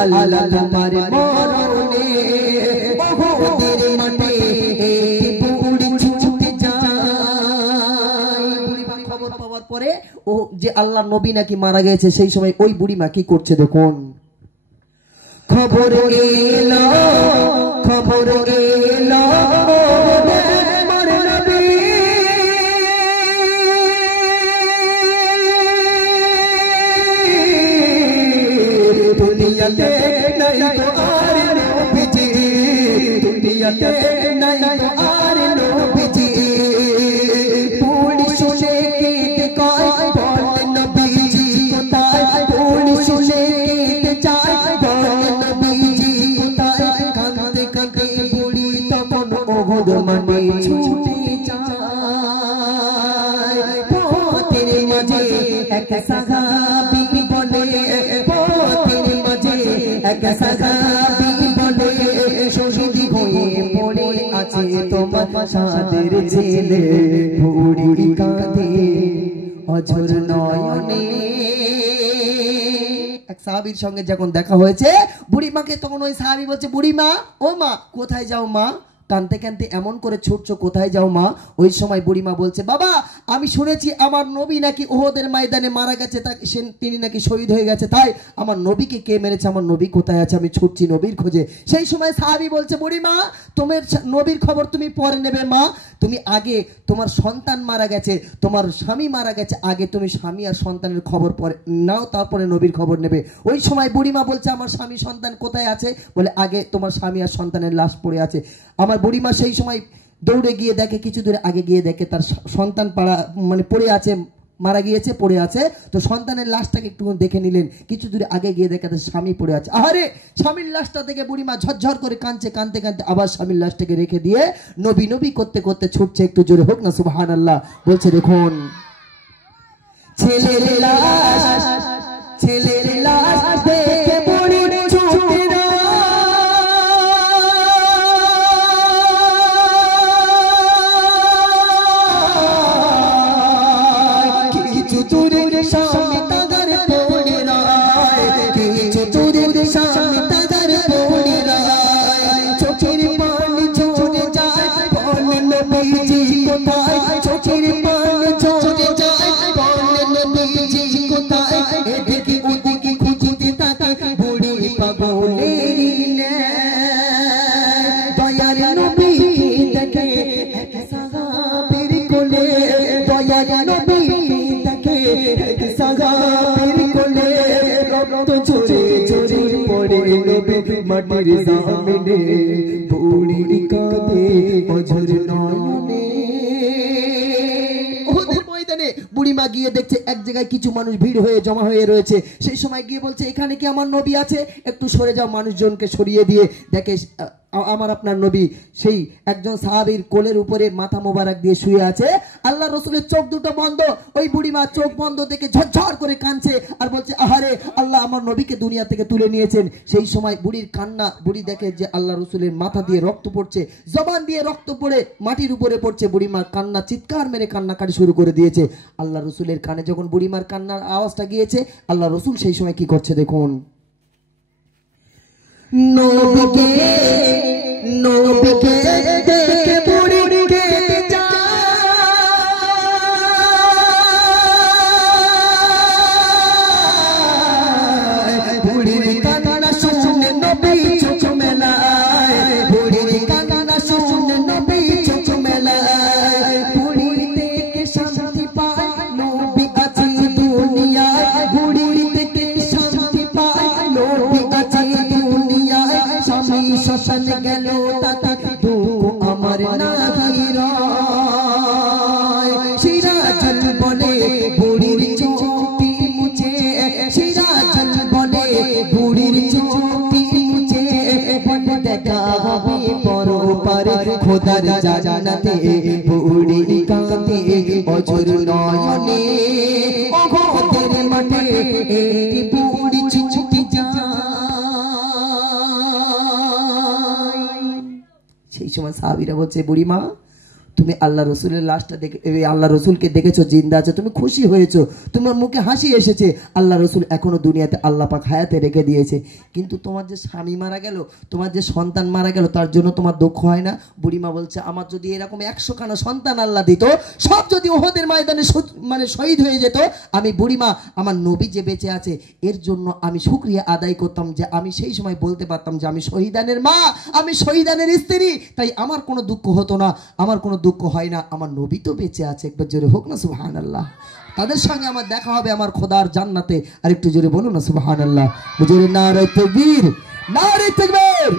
আল্লাহ তোমার মরণে ওদের মাঠে বুড়ি ছুটে যায়। বুড়িমা খবর পাওয়ার পরে ও যে আল্লাহ নবী নাকি মারা গেছে, সেই সময় ওই বুড়িমা কি করছে দেখুন। খবর এলো दुनियाते नहीं तो आरे नबीजी, दुनियाते नहीं तो आरे नबीजी। पूरी सुने की काय बोल नबीजी कोताय, पूरी सुने की चाय बोल नबीजी कोताय। कांदे कांदे बुड़ी तमन ओहद मने छूटे যায়। পথের মাঝে এক সাহাবী বলে, এক সাহাবী বলে শহীদ হয়ে পড়ে আছে তোমার সাদের ছেলে। বুড়ি কাঁদে অঝর নয়নে। এক সাহাবীর সঙ্গে যখন দেখা হয়েছে বুড়িমাকে, তখন ওই সাহাবী বলছে, বুড়িমা ও মা কোথায় যাও মা? কানতে কানতে এমন করে ছুটছো, কোথায় যাও মা? ওই সময় বুড়িমা বলছে, বাবা আমি শুনেছি আমার নবী নাকি ওহদের ময়দানে মারা গেছে, তিনি নাকি শহীদ হয়ে গেছে, তাই আমার নবীকে কে মেরেছে, আমার নবী কোথায় আছে, আমি ছুটছি নবীর খোঁজে। সেই সময় সাহাবী বলছে, বুড়িমা তোমার নবীর খবর তুমি পরে নেবে মা, তুমি আগে তোমার সন্তান মারা গেছে, তোমার স্বামী মারা গেছে, আগে তুমি স্বামী আর সন্তানের খবর পরে নাও, তারপরে নবীর খবর নেবে। ওই সময় বুড়িমা বলছে, আমার স্বামী সন্তান কোথায় আছে? বলে আগে তোমার স্বামী আর সন্তানের লাশ পড়ে আছে। আমার বুড়িমা সেই সময় দৌড়ে গিয়ে দেখে, কিছু দূরে আগে গিয়ে দেখে তার সন্তান পড়ে আছে, মারা গিয়েছে, পড়ে আছে। তো সন্তানের লাশটাকে একটু দেখে নিলেন, কিছু দূরে আগে গিয়ে দেখে তার স্বামী পড়ে আছে। আরে স্বামীর লাশটা দেখে বুড়িমা ঝরঝর করে কাঁদছে, কাঁদতে কাঁদতে আবার স্বামীর লাশটাকে রেখে দিয়ে নবী নবী করতে করতে ছুটছে। একটু জোরে হোক না সুবহানাল্লাহ। বলছে দেখুন, ছেলের লাশ দেখে বুড়ি ছুটে না, কিছু দূরে সামনে তাদের পড়ে রায়, কিছু দূরে সামনে তাদের পড়ে রায়। চোখের পানি ঝরে যায়, বল নবীজি কোথায়? চোখের পানি ঝরে যায়, বল নবীজি কোথায়? এদিকে ওদিকে খুঁজতে থাকে বুড়ি পাগলের ন্যায়। দয়ার নবী দেখে এক সাহাবীর কোলে, দয়ার নবী এক সাহাবীর কোলে রক্ত ঝরে ঝরে পড়ে নবী মাটির সামনে। বুড়ি কাঁদে অঝর নয়নে। ওদের ময়দানে বুড়িমা গিয়ে দেখছে এক জায়গায় কিছু মানুষ ভিড় হয়ে জমা হয়ে রয়েছে। সেই সময় গিয়ে বলছে, এখানে কি আমার নবী আছে? একটু সরে যাও। মানুষজনকে সরিয়ে দিয়ে দেখে আমার আপনার নবী সেই একজন সাহাবীর কোলের উপরে মাথা মোবারক দিয়ে শুয়ে আছে। আল্লাহ রসুলের চোখ দুটো বন্ধ। ওই বুড়িমা চোখ বন্ধ দেখে ঝরঝর করে কাঁদছে আর বলছে, আহারে আল্লাহ আমার নবীকে দুনিয়া থেকে তুলে নিয়েছেন। সেই সময় বুড়ির কান্না, বুড়ি দেখে যে আল্লাহ রসুলের মাথা দিয়ে রক্ত পড়ছে, জবান দিয়ে রক্ত পড়ে মাটির উপরে পড়ছে। বুড়িমা কান্না, চিৎকার মেরে কান্নাকাটি শুরু করে দিয়েছে। আল্লাহ রসুলের কানে যখন বুড়িমার কান্নার আওয়াজটা গিয়েছে, আল্লাহ রসুল সেই সময় কি করছে দেখুন। নবীকে দেখে বুড়ি কেঁদে যায়। বুড়ির কান্না শুনে নবী চোখ মেলায়, বুড়ির কান্না শুনে নবী চোখ মেলায়। বুড়ির থেকে শান্তি পায় নবী আছে দুনিয়ায়, বুড়ির থেকে শান্তি পায় নবী আছে দুনিয়ায়। স্বামী শ্মশান গেল তাতে দুঃখ আমার নাই রয়। সিরাজুল বলে বুড়ির চোখটি মুছে, সিরাজুল বলে বুড়ির চোখটি মুছে বলে দেখা হবে পরপারে খোদার জান্নাতে বুড়ি কাঁদে অঝোর নয়নে ওঘোদের মাঠে বুড়ি ছুটে যায়। সেই সময় সাহাবীরা বলছে বুড়িমা তুমি আল্লাহ রসুলের লাশটা দেখে আল্লাহ রসুলকে দেখেছো জিন্দা আছে, তুমি খুশি হয়েছো, তোমার মুখে হাসি এসেছে, আল্লাহ রসুল এখনো দুনিয়াতে আল্লাহ পাক হায়াতে রেখে দিয়েছে, কিন্তু তোমার যে স্বামী মারা গেল, তোমার যে সন্তান মারা গেল, তার জন্য তোমার দুঃখ হয় না? বুড়িমা বলছে আমার যদি এরকম 100খানা সন্তান আল্লাহ দিত, সব যদি ওহদের ময়দানে মানে শহীদ হয়ে যেত, আমি বুড়িমা আমার নবী যে বেঁচে আছে এর জন্য আমি শুকরিয়া আদায় করতাম, যে আমি সেই সময় বলতে পারতাম যে আমি শহীদানের মা, আমি শহীদানের স্ত্রী, তাই আমার কোনো দুঃখ হতো না, আমার কোনো দুঃখ হয় না, আমার নবী তো বেঁচে আছে। একবার জোরে হোক না সুবহানাল্লাহ। তাদের সঙ্গে আমার দেখা হবে আমার খোদার জান্নাতে। আর একটু জোরে বলুন না সুবহানাল্লাহ। জোরে নারে তাকবীর, নারে তাকবীর।